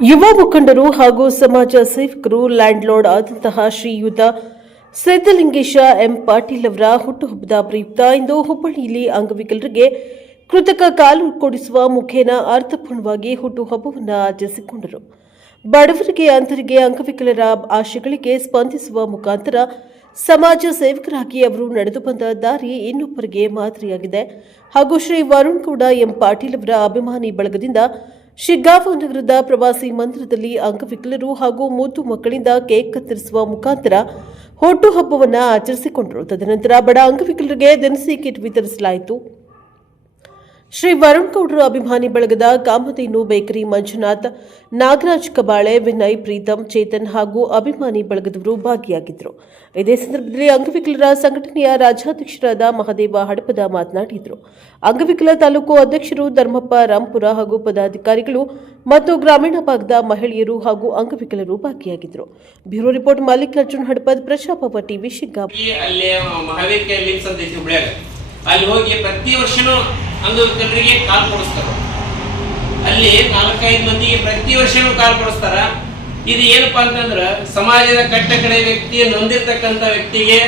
ಯುವ ಮುಖಂಡರು ಹಾಗೂ ಸಮಾಜ ಸೇವಕರು ಲ್ಯಾಂಡ್ಲಾರ್ಡ್ ಆದಂತಹ ಶ್ರೀಯುತ ಸಿದ್ದಲಿಂಗೇಶ ಎಂ ಪಾಟೀಲ್ ಅವರ ಹುಟ್ಟುಹಬ್ಬದ ಪ್ರಯುಕ್ತ ಇಂದು ಹುಬ್ಬಳ್ಳಿಯಲ್ಲಿ ಅಂಗವಿಕಲರಿಗೆ ಕೃತಕ ಕಾಲು ಕೊಡಿಸುವ ಮುಖೇನ ಅರ್ಥಪೂರ್ಣವಾಗಿ ಹುಟ್ಟುಹಬ್ಬವನ್ನು ಆಚರಿಸಿಕೊಂಡರು. ಬಡವರಿಗೆ ಅಂತರಿಗೆ ಅಂಗವಿಕಲರ ಆಶೆಗಳಿಗೆ ಸ್ಪಂದಿಸುವ ಮುಖಾಂತರ ಸಮಾಜ ಸೇವಕರಾಗಿ ಅವರು ನಡೆದು ಬಂದ ದಾರಿ ಇನ್ನೊಬ್ಬರಿಗೆ ಮಾದರಿಯಾಗಿದೆ. ಹಾಗೂ ಶ್ರೀ ವರುಣ್ ಗೌಡ ಎಂ ಪಾಟೀಲ್ ಅವರ ಅಭಿಮಾನಿ ಬಳಗದಿಂದ ಶಿಗ್ಗಾಂವ ನಗರದ ಪ್ರವಾಸಿ ಮಂದಿರದಲ್ಲಿ ಅಂಗವಿಕಲರು ಹಾಗೂ ಮೂತು ಮಕ್ಕಳಿಂದ ಕೇಕ್ ಕತ್ತರಿಸುವ ಮುಖಾಂತರ ಹುಟ್ಟುಹಬ್ಬವನ್ನು ಆಚರಿಸಿಕೊಂಡರು. ತದನಂತರ ಬಡ ಅಂಗವಿಕಲರಿಗೆ ದಿನಸಿ ಕಿಟ್ ವಿತರಿಸಲಾಯಿತು. ಶ್ರೀ ವರುಣ್ ಗೌಡರು ಅಭಿಮಾನಿ ಬಳಗದ ಕಾಮಧೇನು ಬೇಕರಿ ಮಂಜುನಾಥ್, ನಾಗರಾಜ್ ಕಬಾಳೆ, ವಿನಯ್ ಪ್ರೀತಮ್, ಚೇತನ್ ಹಾಗೂ ಅಭಿಮಾನಿ ಬಳಗದವರು ಭಾಗಿಯಾಗಿದ್ದರು. ಇದೇ ಸಂದರ್ಭದಲ್ಲಿ ಅಂಗವಿಕಲರ ಸಂಘಟನೆಯ ರಾಜ್ಯಾಧ್ಯಕ್ಷರಾದ ಮಹದೇವ ಹಡಪದ ಮಾತನಾಡಿದರು. ಅಂಗವಿಕಲ ತಾಲೂಕು ಅಧ್ಯಕ್ಷರು ಧರ್ಮಪ್ಪ ರಾಂಪುರ ಹಾಗೂ ಪದಾಧಿಕಾರಿಗಳು ಮತ್ತು ಗ್ರಾಮೀಣ ಭಾಗದ ಮಹಿಳೆಯರು ಹಾಗೂ ಅಂಗವಿಕಲರು ಭಾಗಿಯಾಗಿದ್ದರು. ಬ್ಯೂರೋ ರಿಪೋರ್ಟ್ ಮಲ್ಲಿಕಾರ್ಜುನ್ ಹಡಪದ್, ಪ್ರಶಾಪ ಟಿವಿ ಐತಿ ಅಲ್ಲಿ ಹೋಗಿ ಪ್ರತಿ ವರ್ಷನೂ ಅಂಗವಿಕಲರಿಗೆ ಕಾಲ್ ಕೊಡಿಸ್ತಾರ? ಅಲ್ಲಿ ನಾಲ್ಕೈದು ಮಂದಿಗೆ ಪ್ರತಿ ವರ್ಷವೂ ಕಾಲ್ ಕೊಡಿಸ್ತಾರ? ಇದು ಏನಪ್ಪಾ ಅಂತಂದ್ರ, ಸಮಾಜದ ಕಟ್ಟ ಕಡೆ ವ್ಯಕ್ತಿ ನೊಂದಿರ್ತಕ್ಕಂಥ ವ್ಯಕ್ತಿಗೆ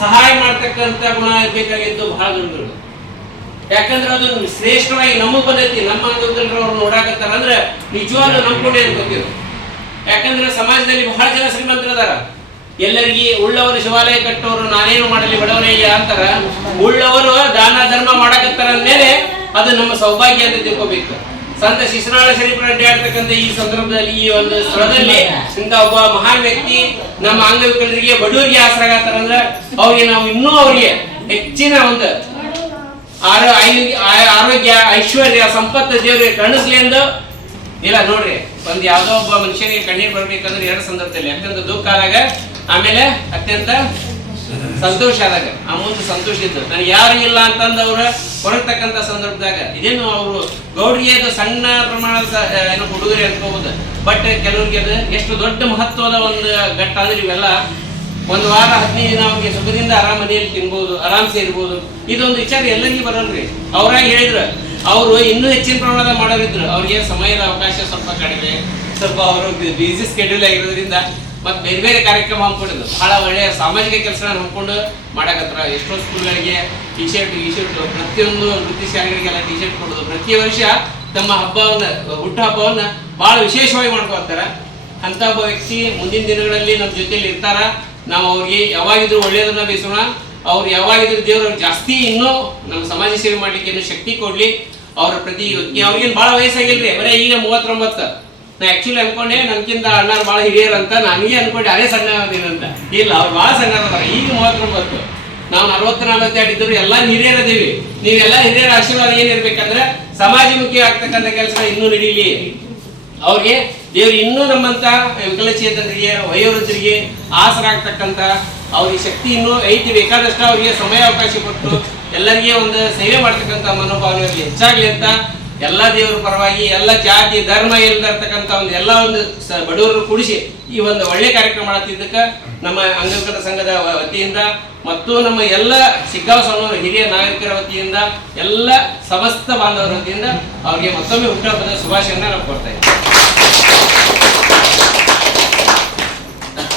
ಸಹಾಯ ಮಾಡ್ತಕ್ಕಂಥ ಗುಣ ಇರಬೇಕಾಗಿದ್ದು ಬಹಳ ದೊಡ್ಡ ಯಾಕಂದ್ರೆ ಅದು ಶ್ರೇಷ್ಠವಾಗಿ ನಮ್ಮ ಬಂದೈತಿ ನಮ್ಮ ಅಂಗವಿಕಲರವ್ರು ನೋಡಾಕತ್ತಾರ ಅಂದ್ರೆ ನಿಜವಾಗ್ಲೂ ನಂಬ್ಕೊಂಡೆ ಅನ್ಕೋತೀವಿ ಯಾಕಂದ್ರೆ ಸಮಾಜದಲ್ಲಿ ಬಹಳ ಜನ ಶ್ರೀಮಂತರದಾರ. ಎಲ್ಲರಿಗೆ ಉಳ್ಳವರು ಶಿವಾಲಯ ಕಟ್ಟೋರು, ನಾನೇನು ಮಾಡಲಿ ಬಡವನಯ್ಯ ಅಂತಾರ. ಉಳ್ಳವರು ದಾನ ಧರ್ಮ ಮಾಡಕತ್ತಾರ ಅದು ನಮ್ಮ ಸೌಭಾಗ್ಯ ಅಂತ ತಿಳ್ಕೋಬೇಕು. ಸಂತ ಶಿಶುನಾಳ ಶರೀಫರ ಅಡ್ಡಾಡ್ತಕ್ಕಂಥ ಈ ಸಂದರ್ಭದಲ್ಲಿ ಈ ಒಂದು ಸ್ಥಳದಲ್ಲಿ ಇಂಥ ಒಬ್ಬ ಮಹಾನ್ ವ್ಯಕ್ತಿ ನಮ್ಮ ಅಂಗವಿಕಲರಿಗೆ ಬಡವರಿಗೆ ಆಸರ ಅಂದ್ರೆ ಅವ್ರಿಗೆ ನಾವು ಇನ್ನೂ ಅವ್ರಿಗೆ ಹೆಚ್ಚಿನ ಒಂದು ಆರೋಗ್ಯ ಐಶ್ವರ್ಯ ಸಂಪತ್ತು ದೇವರಿಗೆ ಕಣಿಸ್ಲಿ ಎಂದು ಇಲ್ಲ ನೋಡ್ರಿ ಒಂದ್ ಯಾವ್ದೋ ಒಬ್ಬ ಮನುಷ್ಯನಿಗೆ ಕಣ್ಣೀರ್ ಬರ್ಬೇಕಂದ್ರೆ ಎರಡು ಸಂದರ್ಭದಲ್ಲಿ ಅತ್ಯಂತ ದುಃಖ ಆದಾಗ ಆಮೇಲೆ ಅತ್ಯಂತ ಸಂತೋಷ ಆದಾಗ, ಆ ಮುಂದೆ ಸಂತೋಷ ಇದ್ದು ನನಗೆ ಯಾರು ಇಲ್ಲ ಅಂತಂದು ಅವ್ರ ಹೊರಗ್ತಕ್ಕಂಥ ಸಂದರ್ಭದಾಗ, ಇದೇನು ಅವರು ಗೌಡ್ರಿಗೆ ಅದು ಸಣ್ಣ ಪ್ರಮಾಣದ ಏನು ಏನೋ ಹುಡುಗರಿ ಅನ್ಕೋಬಹುದು ಬಟ್ ಕೆಲವ್ರಿಗೆ ಅದು ಎಷ್ಟು ದೊಡ್ಡ ಮಹತ್ವದ ಒಂದು ಘಟ್ಟ ಅಂದ್ರೆ ಇವೆಲ್ಲ ಒಂದು ವಾರ, ಹದಿನೈದು ದಿನ ಅವ್ರಿಗೆ ಸುಖದಿಂದ ಆರಾಮ ಮನೆಯಲ್ಲಿ ತಿನ್ಬೋದು ಆರಾಮ್ಸೆ ಇರ್ಬೋದು ಇದೊಂದು ವಿಚಾರ ಎಲ್ಲರಿಗೂ ಬರಲ್ರಿ. ಅವ್ರಾಗ ಹೇಳಿದ್ರು. ಅವರು ಇನ್ನೂ ಹೆಚ್ಚಿನ ಪ್ರಮಾಣದ ಮಾಡೋರಿದ್ರು. ಅವ್ರಿಗೆ ಸಮಯದ ಅವಕಾಶ ಸ್ವಲ್ಪ ಕಡಿಮೆ. ಸ್ವಲ್ಪ ಅವರು ಬಿಸಿ ಸ್ಕೆಡ್ಯೂಲ್ ಆಗಿರೋದ್ರಿಂದ ಮತ್ತೆ ಬೇರೆ ಬೇರೆ ಕಾರ್ಯಕ್ರಮ ಹಮ್ಮಿಕೊಂಡಿದ್ದು ಬಹಳ ಒಳ್ಳೆಯ ಸಾಮಾಜಿಕ ಕೆಲಸಗಳನ್ನು ಹಮ್ಮಿಕೊಂಡು ಮಾಡಕತ್ರ ಎಷ್ಟೋ ಸ್ಕೂಲ್ಗಳಿಗೆ ಟಿ ಶರ್ಟ್ ಈ ಶರ್ಟ್ ಪ್ರತಿಯೊಂದು ನೃತ್ಯ ಶಾಲೆಗಳಿಗೆಲ್ಲ ಟಿ ಶರ್ಟ್ ಕೊಡೋದು. ಪ್ರತಿ ವರ್ಷ ತಮ್ಮ ಹಬ್ಬವನ್ನ, ಹುಟ್ಟು ಹಬ್ಬವನ್ನ ಬಹಳ ವಿಶೇಷವಾಗಿ ಮಾಡ್ಕೊಳ್ತಾರ. ಅಂತ ಒಬ್ಬ ವ್ಯಕ್ತಿ ಮುಂದಿನ ದಿನಗಳಲ್ಲಿ ನಮ್ಮ ಜೊತೆಯಲ್ಲಿ ಇರ್ತಾರ. ನಾವು ಅವ್ರಿಗೆ ಯಾವಾಗಿದ್ರು ಒಳ್ಳೆಯದನ್ನ ಬಯಸೋಣ. ಅವ್ರು ಯಾವಾಗಿದ್ರು ದೇವರು ಜಾಸ್ತಿ ಇನ್ನೂ ನಮ್ಮ ಸಮಾಜ ಸೇವೆ ಮಾಡ್ಲಿಕ್ಕೆ ಶಕ್ತಿ ಕೊಡ್ಲಿ. ಅವ್ರ ಪ್ರತಿ, ಅವ್ರಿಗೇನು ಭಾಳ ವಯಸ್ಸಾಗಿಲ್ರಿ. ಬರೀ ಈಗ ಮೂವತ್ತೊಂಬತ್ತು. ನಾ ಆಕ್ಚುಲಿ ಅನ್ಕೊಂಡೆ, ನನ್ಕಿಂತ ಅಣ್ಣಾರು ಭಾಳ ಹಿರಿಯರು ಅಂತ ನನಗೆ ಅನ್ಕೊಂಡೆ, ಅದೇ ಸಣ್ಣ ಅಂತ ಇಲ್ಲ, ಅವ್ರು ಭಾಳ ಸಣ್ಣ ಈಗ ಮೂವತ್ತೊಂಬತ್ತು. ನಾವು ನಲವತ್ತ ನಲವತ್ತೆರಡು ಇದ್ರು ಎಲ್ಲ ಹಿರಿಯರದೀವಿ ನೀವೆಲ್ಲ ಹಿರಿಯರ ಆಶೀರ್ವಾದ ಏನಿರ್ಬೇಕಂದ್ರೆ ಸಮಾಜಮುಖಿ ಆಗ್ತಕ್ಕಂಥ ಕೆಲಸ ಇನ್ನೂ ನಡೀಲಿ. ಅವ್ರಿಗೆ ದೇವ್ರು ಇನ್ನೂ ನಮ್ಮಂತ ವಿಕಲಚೇತನರಿಗೆ, ವಯೋವೃದ್ಧರಿಗೆ ಆಸರಾಗ್ತಕ್ಕಂಥ ಅವ್ರಿಗೆ ಶಕ್ತಿ ಇನ್ನೂ ಐತಿ. ಬೇಕಾದಷ್ಟು ಅವ್ರಿಗೆ ಸಮಯ ಅವಕಾಶ ಕೊಟ್ಟು ಎಲ್ಲರಿಗೆ ಒಂದು ಸೇವೆ ಮಾಡ್ತಕ್ಕಂಥ ಮನೋಭಾವನೆ ಹೆಚ್ಚಾಗ್ಲಿ ಅಂತ ಎಲ್ಲ ದೇವರ ಪರವಾಗಿ, ಎಲ್ಲ ಜಾತಿ, ಧರ್ಮ ಇರ್ತಕ್ಕಂಥ ಒಂದು ಎಲ್ಲ ಒಂದು ಸ ಬಡವರು ಕೂಡಿಸಿ ಈ ಒಂದು ಒಳ್ಳೆ ಕಾರ್ಯಕ್ರಮ ಮಾಡತ್ತಿದ್ದಕ್ಕೆ ನಮ್ಮ ಅಂಗವಿಕಲ ಸಂಘದ ವತಿಯಿಂದ ಮತ್ತು ನಮ್ಮ ಎಲ್ಲ ಶಿಗ್ಗಾಂವ ಸಮಾಜದ ಹಿರಿಯ ನಾಗರಿಕರ ವತಿಯಿಂದ, ಎಲ್ಲ ಸಮಸ್ತ ಬಾಂಧವರ ವತಿಯಿಂದ ಅವ್ರಿಗೆ ಮತ್ತೊಮ್ಮೆ ಹುಟ್ಟುಹಬ್ಬದ ಶುಭಾಶಯನ ನಾವು ಕೊಡ್ತಾ ಇದ್ದೀವಿ.